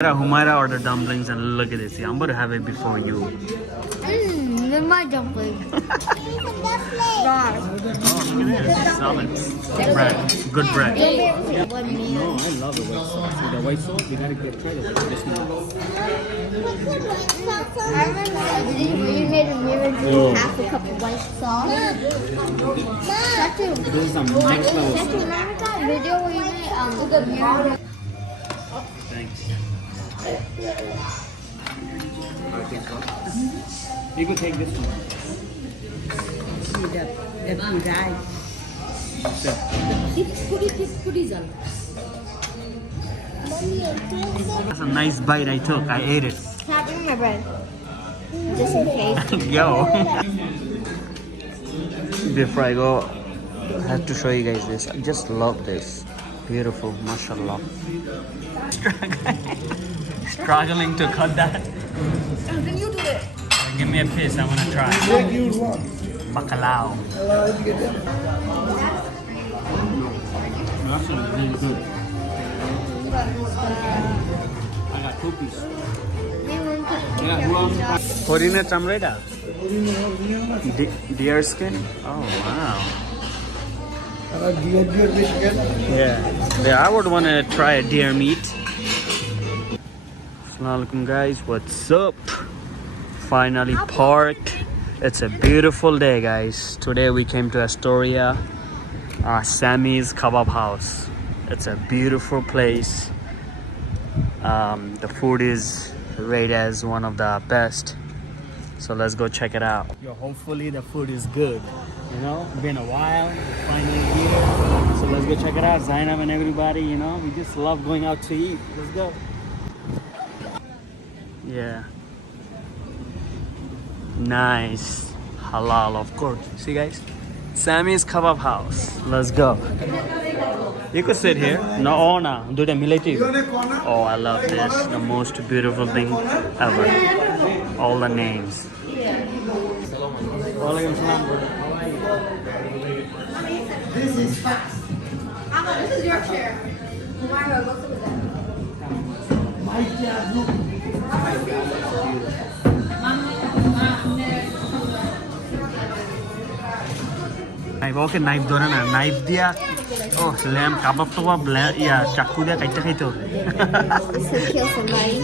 Humaira ordered dumplings and look at this. I'm going to have it before you. My dumplings. Oh, look at this. Solid. Bread. Good bread. No, I love the white sauce. With the white sauce, we gotta get try this one. I remember you made a mirror do half a cup of white sauce. This is some next level Remember stuff. that video where you made the mirror? Thanks. You could take this one. That's a nice bite I took. I ate it. Tap in my bread. Just in case. Yo. Before I go, I have to show you guys this. I just love this. Beautiful, mashallah. Struggling to cut that. Then you do it. Give me a piece, I want to try. Bacalao. That's really good. I got cookies. Yeah, who else? Horina chamreda. Deer skin? Oh, wow. Yeah, I would want to try a deer meat. Assalamu alaikum guys, what's up? Finally parked. It's a beautiful day guys. Today we came to Astoria, Sami's Kabab house. It's a beautiful place. The food is rated as one of the best. So let's go check it out. Yo, hopefully the food is good. You know, been a while, we're finally here. So let's go check it out. Zainab and everybody, you know, we just love going out to eat. Let's go. Yeah. Nice. Halal, of course. See guys? Sami's Kabab house. Let's go. You could sit here. No, oh no. Do the military. Oh, I love this. The most beautiful thing ever. All the names. This is fast. This is your chair. Myra, go sit with that. My dad, look. Knife, okay, knife ধরে না knife দিয়া oh lamb kebab তো yeah চাকু দিয়া কাটতে খাইতে হবে This could kill somebody.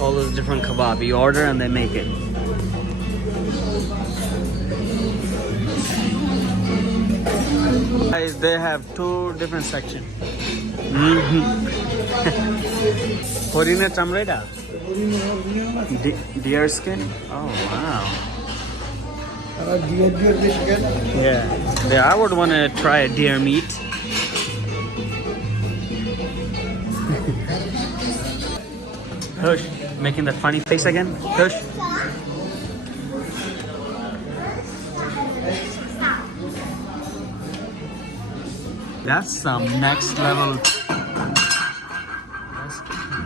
all those different kebab you order and they make it guys they have two different sections Horina chamreda deer skin oh wow yeah, I would want to try a deer meat. Hush, making that funny face again. Hush. That's some next level.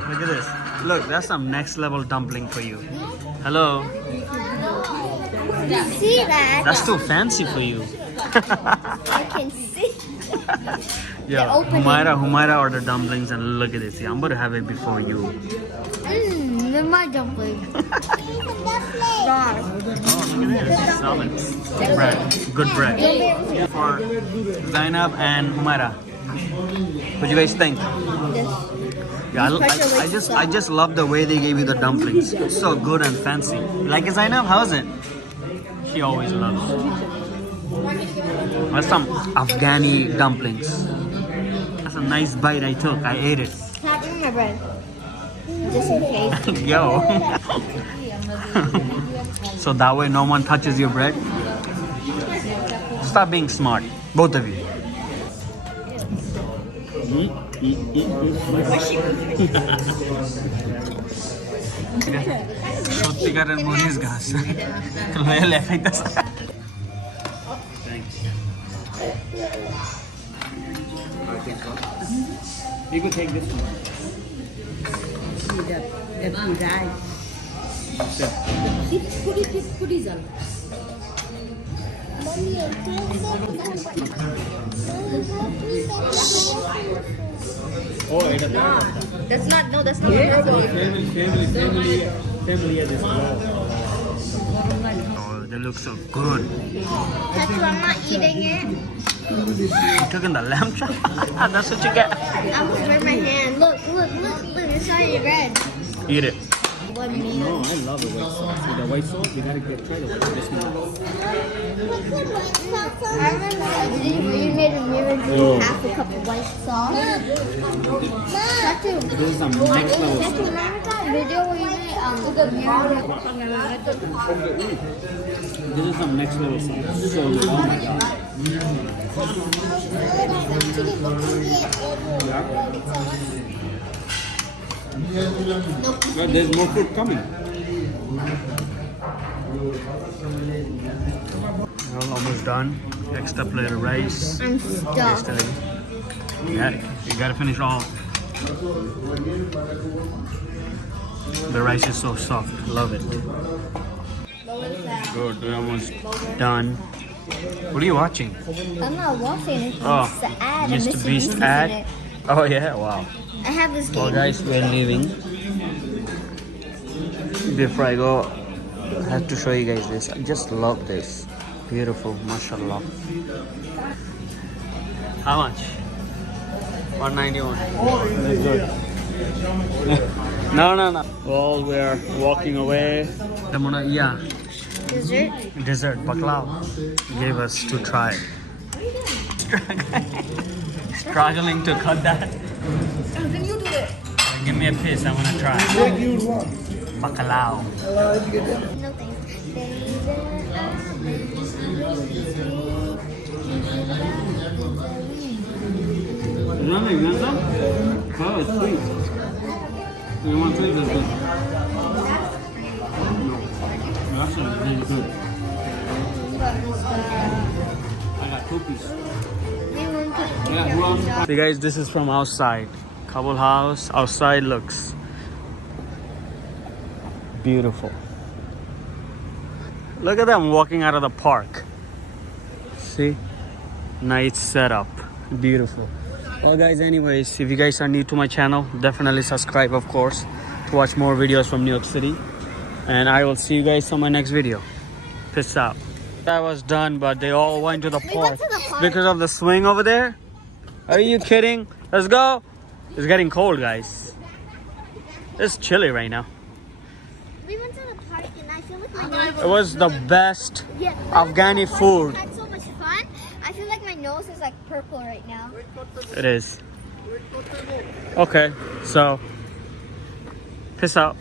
Look at this. Look, that's some next level dumpling for you. Hello. You see that? That's too fancy for you. I can see. Yeah, Humaira ordered dumplings and look at this. I'm going to have it before you. My dumplings. Oh, look at this. Solid. Bread. Good bread. For Zainab and Humaira. What do you guys think? Yeah, I just love the way they gave you the dumplings. It's so good and fancy. You like it, Zainab? How is it? She always loves it. That's some Afghani dumplings. That's a nice bite I took. I ate it. Tap in my bread. Just in case. Yo. So that way no one touches your bread. Stop being smart, both of you. সত্যিকারের মরিচ গাছ লেখাইতেছে You could take this one. Oh, it's a That's not. No, that's not. That's not. family at this club. Oh, they look so good. That's why I'm not eating it. You took in the lamb chop? That's what you get. I almost burned my hand. Look. It's already red. Eat it. One meal. No, I love the white sauce. With the white sauce, we gotta try the this one. I remember you made a mirror do half a cup of white sauce. That too. This is some next level That too. sauce. Remember that video where you made the mirror? This is some next level sauce. So good. Oh my god. But there's more food coming. Well, almost done. Next up, later rice. I'm stuffed. Yeah, you gotta finish all. The rice is so soft. Love it. Good. We're almost done. What are you watching? I'm not watching it. Oh, It's the ad. Mr. Beast ad. Oh yeah, wow. I have this game. Well, guys, we're leaving. Before I go, I have to show you guys this. I just love this. Beautiful, mashallah. How much? 191. That's good. No. Well, we're walking away. Yeah, Dessert. dessert, baklava. Gave us to try. Struggling to cut that. Then you do it. Give me a piece, I want to try. Bacalao. No Nothing, you want some? Oh, it's sweet. You want to taste this? Good. No. That's really good. I got cookies. Yeah, who else? See guys, this is from outside. Kabul house. Outside looks beautiful. Look at them walking out of the park. See? Nice setup. Beautiful. Well guys, anyways, if you guys are new to my channel, definitely subscribe, of course, to watch more videos from New York City. And I will see you guys on my next video. Peace out. I was done, but they all went to the park because of the swing over there. Are you kidding? Let's go. It's getting cold, guys. It's chilly right now. We went to the park and I feel like my nose. It was the best Afghani food. We had so much fun. I feel like my nose is like purple right now. It is. Okay, so peace out.